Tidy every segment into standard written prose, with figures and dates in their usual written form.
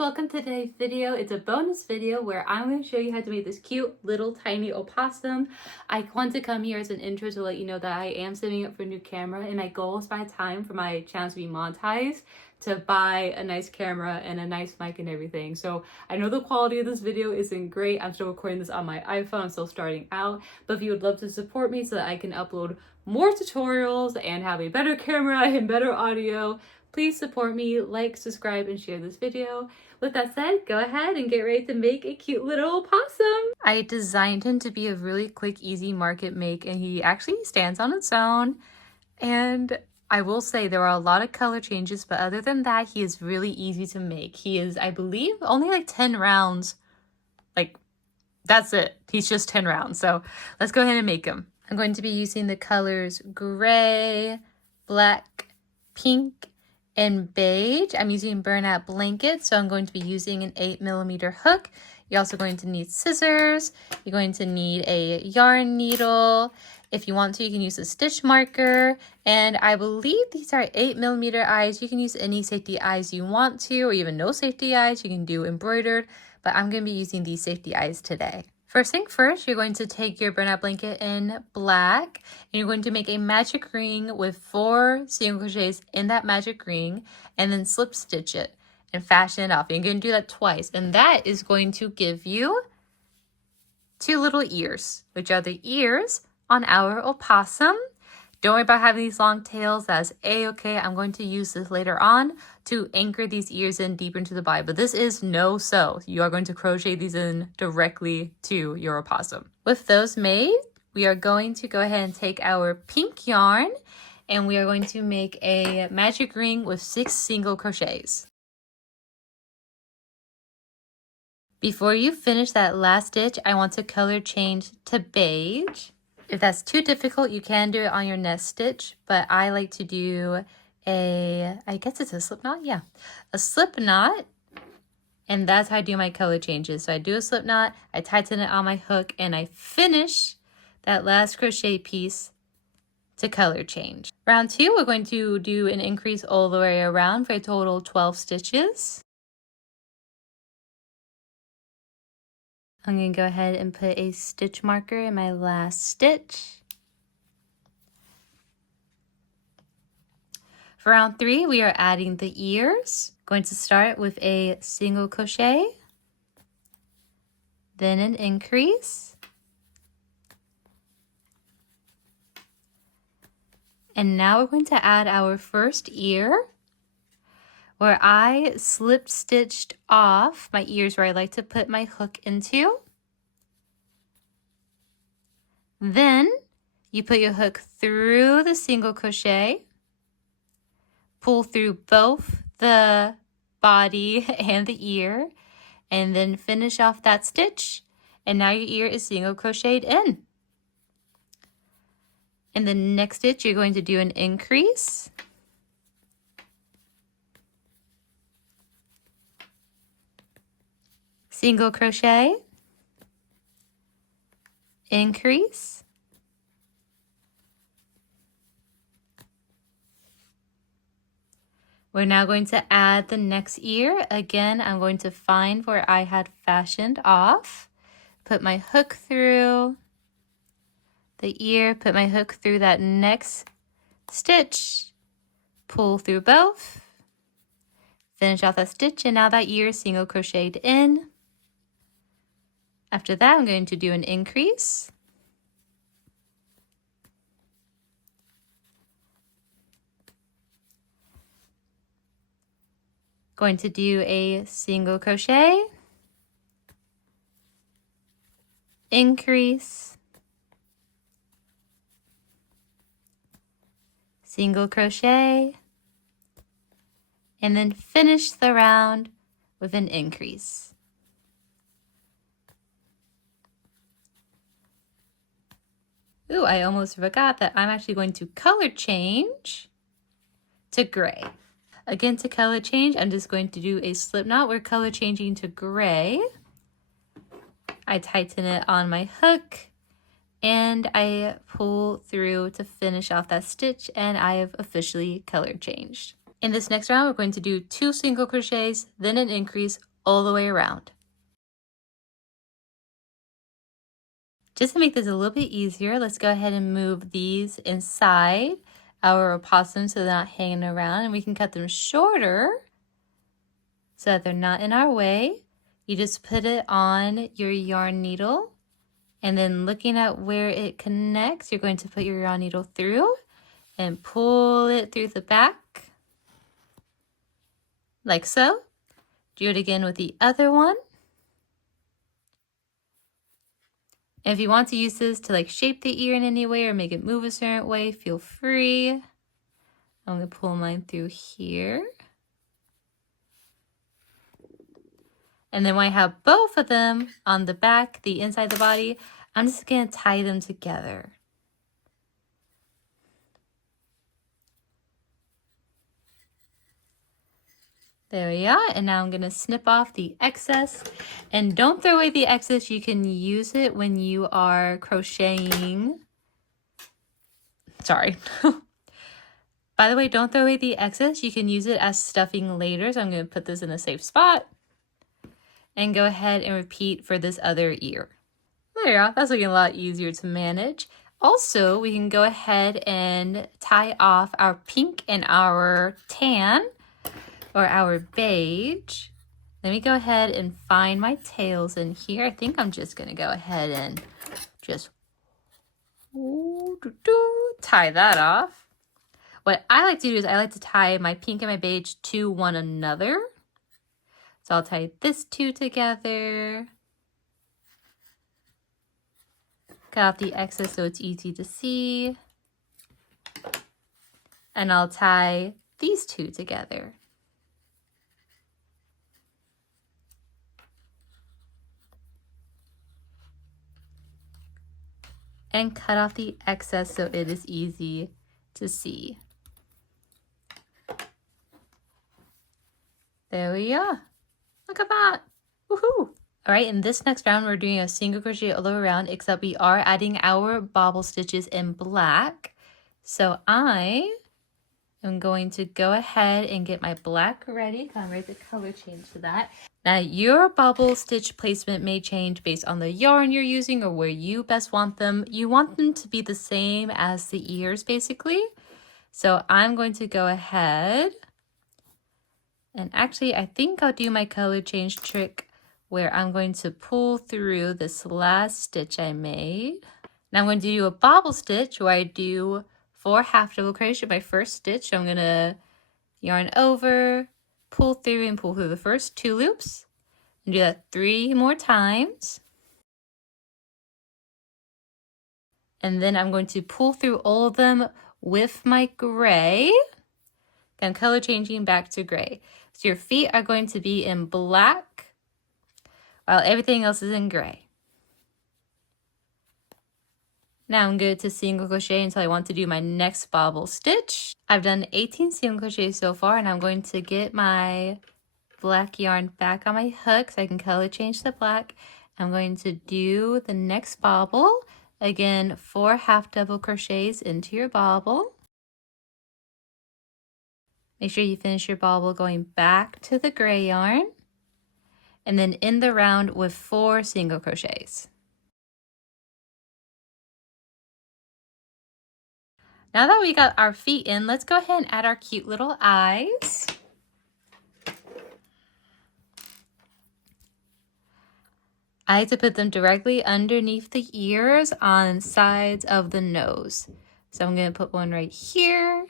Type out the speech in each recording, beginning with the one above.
welcome to today's video. It's a bonus video where I'm going to show you how to make this cute little tiny opossum. I want to come here as an intro to let you know that I am saving up for a new camera, and my goal is by time for my channel to be monetized to buy a nice camera and a nice mic and everything. So I know the quality of this video isn't great. I'm still recording this on my iPhone. I'm still starting out, but if you would love to support me so that I can upload more tutorials and have a better camera and better audio, please support me, like, subscribe, and share this video. With that said, go ahead and get ready to make a cute little opossum. I designed him to be a really quick, easy market make, and he actually stands on its own. And I will say there are a lot of color changes, but other than that, he is really easy to make. He is, I believe, only like 10 rounds. Like, that's it. He's just 10 rounds. So let's go ahead and make him. I'm going to be using the colors gray, black, pink, and beige. I'm using burnout blanket, so I'm going to be using an 8mm hook. You're also going to need scissors. You're going to need a yarn needle. If you want to, you can use a stitch marker. And I believe these are 8mm eyes. You can use any safety eyes you want to, or even no safety eyes. You can do embroidered, but I'm going to be using these safety eyes today. First thing first, you're going to take your burnout blanket in black, and you're going to make a magic ring with 4 single crochets in that magic ring, and then slip stitch it and fashion it off. You're going to do that twice, and that is going to give you 2 little ears, which are the ears on our opossum. Don't worry about having these long tails. That's a-okay. I'm going to use this later on to anchor these ears in deeper into the body, but this is no sew. You are going to crochet these in directly to your opossum. With those made, we are going to go ahead and take our pink yarn, and we are going to make a magic ring with 6 single crochets. Before you finish that last stitch, I want to color change to beige. If that's too difficult, you can do it on your next stitch, but I like to do I guess it's a slip knot? Yeah, a slip knot, and that's how I do my color changes. So I do a slip knot, I tighten it on my hook, and I finish that last crochet piece to color change. Round 2, we're going to do an increase all the way around for a total of 12 stitches. I'm going to go ahead and put a stitch marker in my last stitch. For round 3, we are adding the ears. Going to start with a single crochet, then an increase, and now we're going to add our first ear, where I slip stitched off my ears where I like to put my hook into. Then you put your hook through the single crochet, pull through both the body and the ear, and then finish off that stitch, and now your ear is single crocheted in. In the next stitch, you're going to do an increase, single crochet, increase, we're now going to add the next ear. Again, I'm going to find where I had fashioned off, put my hook through the ear, put my hook through that next stitch, pull through both, finish off that stitch, and now that ear is single crocheted in. After that, I'm going to do an increase, going to do a single crochet, increase, single crochet, and then finish the round with an increase. Ooh, I almost forgot that I'm actually going to color change to gray. Again, to color change, I'm just going to do a slip knot. We're color changing to gray. I tighten it on my hook, and I pull through to finish off that stitch, and I have officially color changed. In this next round, we're going to do 2 single crochets, then an increase all the way around. Just to make this a little bit easier, let's go ahead and move these inside our opossums so they're not hanging around, and we can cut them shorter so that they're not in our way. You just put it on your yarn needle, and then looking at where it connects, you're going to put your yarn needle through and pull it through the back, like so. Do it again with the other one. And if you want to use this to like shape the ear in any way or make it move a certain way, feel free. I'm going to pull mine through here. And then when I have both of them on the back, the inside of the body, I'm just going to tie them together. There we are. And now I'm going to snip off the excess. And don't throw away the excess. You can use it when you are crocheting. Sorry. By the way, don't throw away the excess. You can use it as stuffing later. So I'm going to put this in a safe spot. And go ahead and repeat for this other ear. There you are. That's looking a lot easier to manage. Also, we can go ahead and tie off our pink and our tan, or our beige. Let me go ahead and find my tails in here. I think I'm just gonna go ahead and just tie that off. What I like to do is I like to tie my pink and my beige to one another. So I'll tie this two together. Cut off the excess so it's easy to see. And I'll tie these two together. And cut off the excess so it is easy to see. There we are. Look at that. Woohoo! All right, in this next round, we're doing a single crochet all the way around, except we are adding our bobble stitches in black. So I am going to go ahead and get my black ready. I'm ready to color change to that. Now, your bobble stitch placement may change based on the yarn you're using or where you best want them. You want them to be the same as the ears, basically. So I'm going to go ahead and actually, I think I'll do my color change trick where I'm going to pull through this last stitch I made. Now I'm going to do a bobble stitch where I do 4 half double crochet my first stitch. So I'm going to yarn over, pull through and pull through the first 2 loops, and do that 3 more times. And then I'm going to pull through all of them with my gray. I'm color changing back to gray. So your feet are going to be in black while everything else is in gray. Now I'm good to single crochet until I want to do my next bobble stitch. I've done 18 single crochets so far, and I'm going to get my black yarn back on my hook so I can color change the black. I'm going to do the next bobble. Again, 4 half double crochets into your bobble. Make sure you finish your bobble going back to the gray yarn, and then end the round with 4 single crochets. Now that we got our feet in, let's go ahead and add our cute little eyes. I like to put them directly underneath the ears on sides of the nose. So I'm going to put one right here.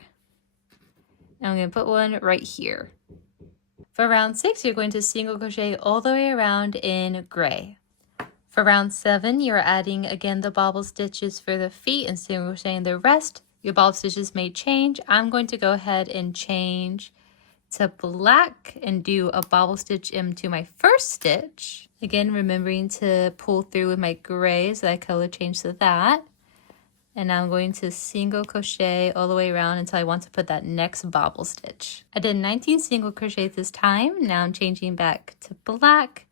And I'm going to put one right here. For round 6, you're going to single crochet all the way around in gray. For round 7, you're adding again the bobble stitches for the feet and single crocheting the rest. Your bobble stitches may change. I'm going to go ahead and change to black and do a bobble stitch into my first stitch. Again, remembering to pull through with my gray so I color change to that. And now I'm going to single crochet all the way around until I want to put that next bobble stitch. I did 19 single crochets this time. Now I'm changing back to black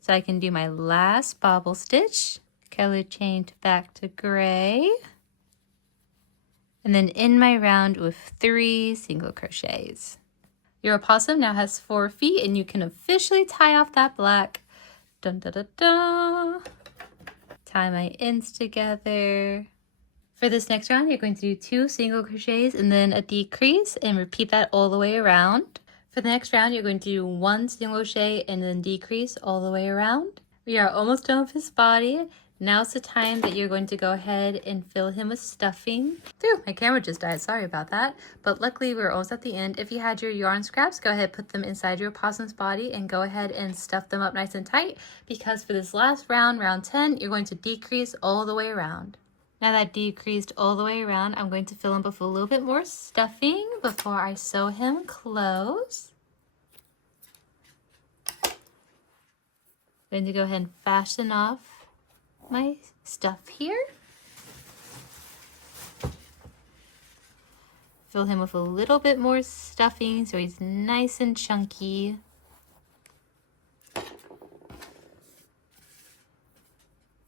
so I can do my last bobble stitch. Color change back to gray. And then end my round with 3 single crochets. Your opossum now has 4 feet and you can officially tie off that black. Dun da da da. Tie my ends together. For this next round, you're going to do 2 single crochets and then a decrease and repeat that all the way around. For the next round, you're going to do 1 single crochet and then decrease all the way around. We are almost done with his body. Now's the time that you're going to go ahead and fill him with stuffing. Phew, my camera just died, sorry about that. But luckily we're almost at the end. If you had your yarn scraps, go ahead, put them inside your opossum's body and go ahead and stuff them up nice and tight, because for this last round, round 10, you're going to decrease all the way around. Now that decreased all the way around, I'm going to fill him with a little bit more stuffing before I sew him close. I'm going to go ahead and fasten off my stuff here. Fill him with a little bit more stuffing so he's nice and chunky.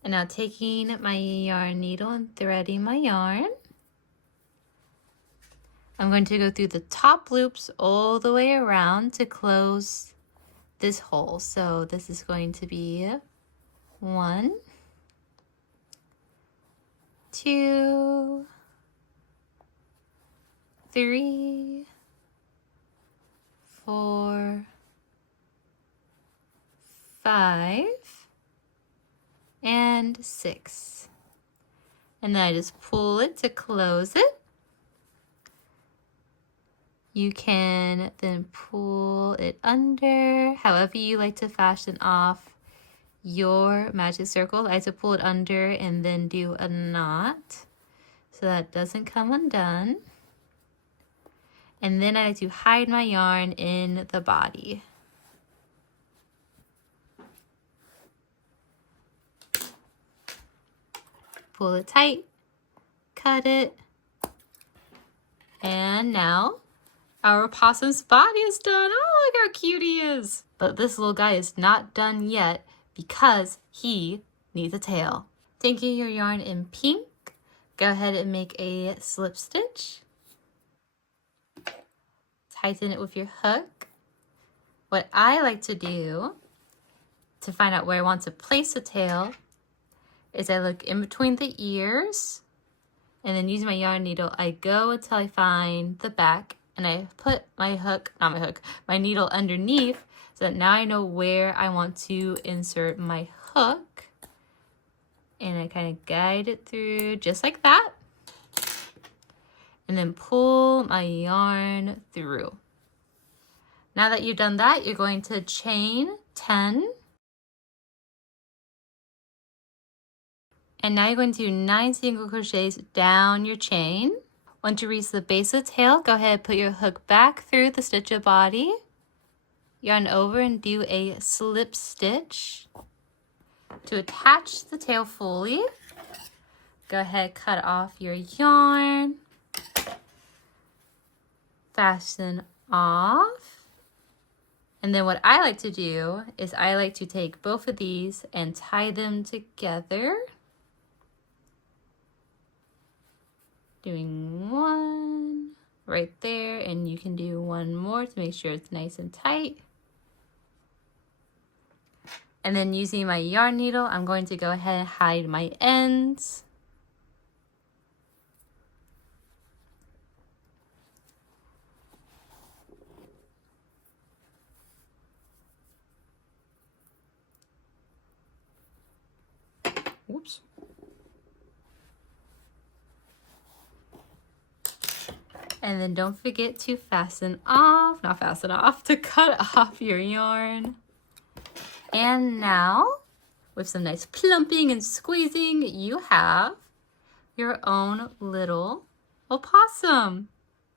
And now taking my yarn needle and threading my yarn, I'm going to go through the top loops all the way around to close this hole. So this is going to be 1, 2, 3, 4, 5, and 6. And then I just pull it to close it. You can then pull it under, however you like to fashion off your magic circle. I like to pull it under and then do a knot so that it doesn't come undone. And then I like to hide my yarn in the body. Pull it tight, cut it, and now our opossum's body is done. Oh, look how cute he is. But this little guy is not done yet because he needs a tail. Taking your yarn in pink, go ahead and make a slip stitch. Tighten it with your hook. What I like to do to find out where I want to place the tail is I look in between the ears, and then using my yarn needle, I go until I find the back, and I put my hook, not my hook, my needle underneath, so that now I know where I want to insert my hook. And I kind of guide it through just like that. And then pull my yarn through. Now that you've done that, you're going to chain 10. And now you're going to do 9 single crochets down your chain. Once you reach the base of the tail, go ahead and put your hook back through the stitch of body. Yarn over and do a slip stitch. To attach the tail fully, go ahead, cut off your yarn. Fasten off. And then what I like to do is I like to take both of these and tie them together. Doing one right there, and you can do one more to make sure it's nice and tight. And then using my yarn needle, I'm going to go ahead and hide my ends. Whoops. And then don't forget to to cut off your yarn. And now, with some nice plumping and squeezing, you have your own little opossum.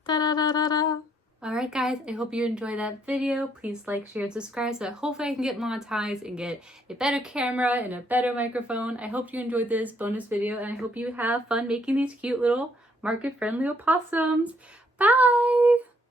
Da-da-da-da-da. Alright guys, I hope you enjoyed that video. Please like, share, and subscribe so that hopefully I can get monetized and get a better camera and a better microphone. I hope you enjoyed this bonus video, and I hope you have fun making these cute little market-friendly opossums. Bye!